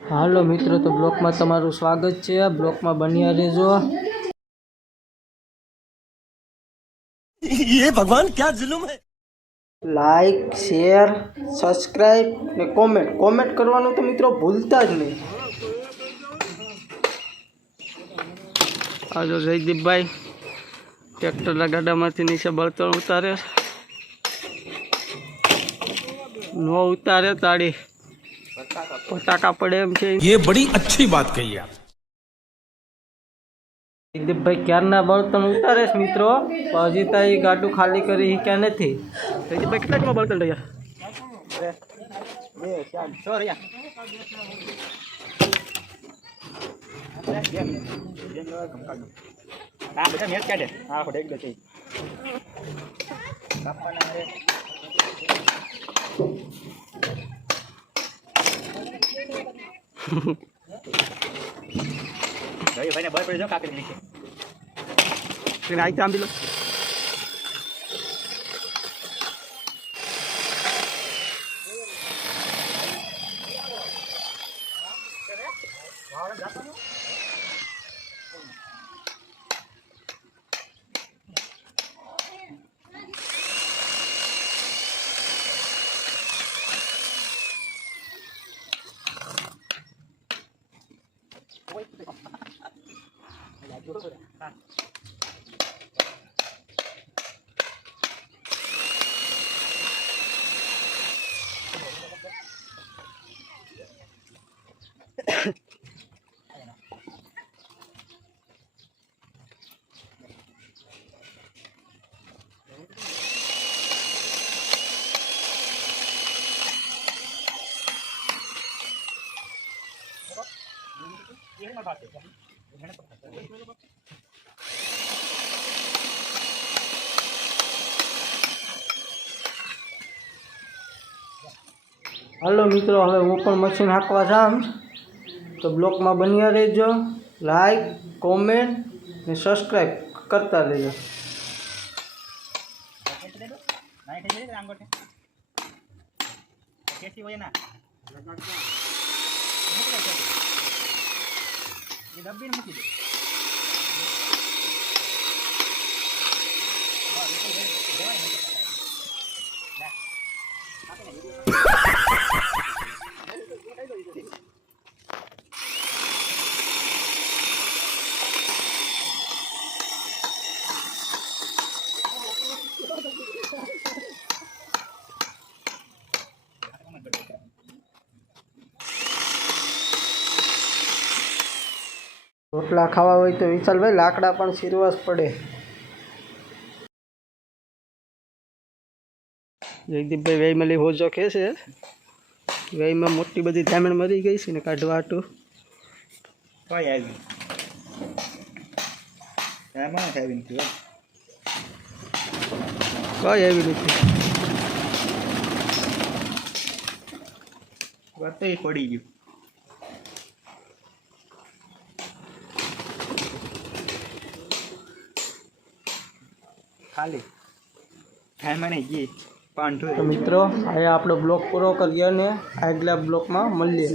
હાલો મિત્રો, તો બ્લોકમાં તમારું સ્વાગત છે। બ્લોકમાં બન્યા રહેજો। ये भगवान क्या जुल्म है। લાઈક, શેર, સબસ્ક્રાઇબ ને કોમેન્ટ કરવાનું તો મિત્રો ભૂલતા જ નહીં। આજો જયદીપભાઈ ટ્રેક્ટરના ગાડામાંથી નીચે બળતણ ઉતારે, નો ઉતારે તાળી પટાકા પડે એમ છે। ये बड़ी अच्छी बात कही आप। જયદીપભાઈ ક્યારના બળતણ ઉતારે છે મિત્રો, હજી તો એ ગાડું ખાલી કરી ક્યાં નથી। જયદીપભાઈ કેટલા બળતણ રહ્યા? ભાઈને બળ પડી જાવ કાકડી નીચે આઈ આમ બી લો। હાલો મિત્રો, હવે હું પણ મશીન હાંકવા જામ, તો બ્લોકમાં બન્યા રહેજો। લાઈક, કોમેન્ટ ને સબસ્ક્રાઈબ કરતા રહેજો। રોટલા ખાવા હોય તો વિશાલભાઈ લાકડા પણ સીરવા જ પડે। જયદીપભાઈ વેઈમાં લઈ હોજો ખેંચે, વેઈમાં મોટી બધી ધામણ મરી ગઈ છે ને કાઢવા હાટું કોઈ આવી એમાં આવી નથી કઈ આવી નથી। વર્તે પડી ગયું ખાલી એમાં નહીં ગઈ પાંઠું। તો મિત્રો, હવે આપણો બ્લોક પૂરો કરીએ ને આગલા બ્લોકમાં મળીએ।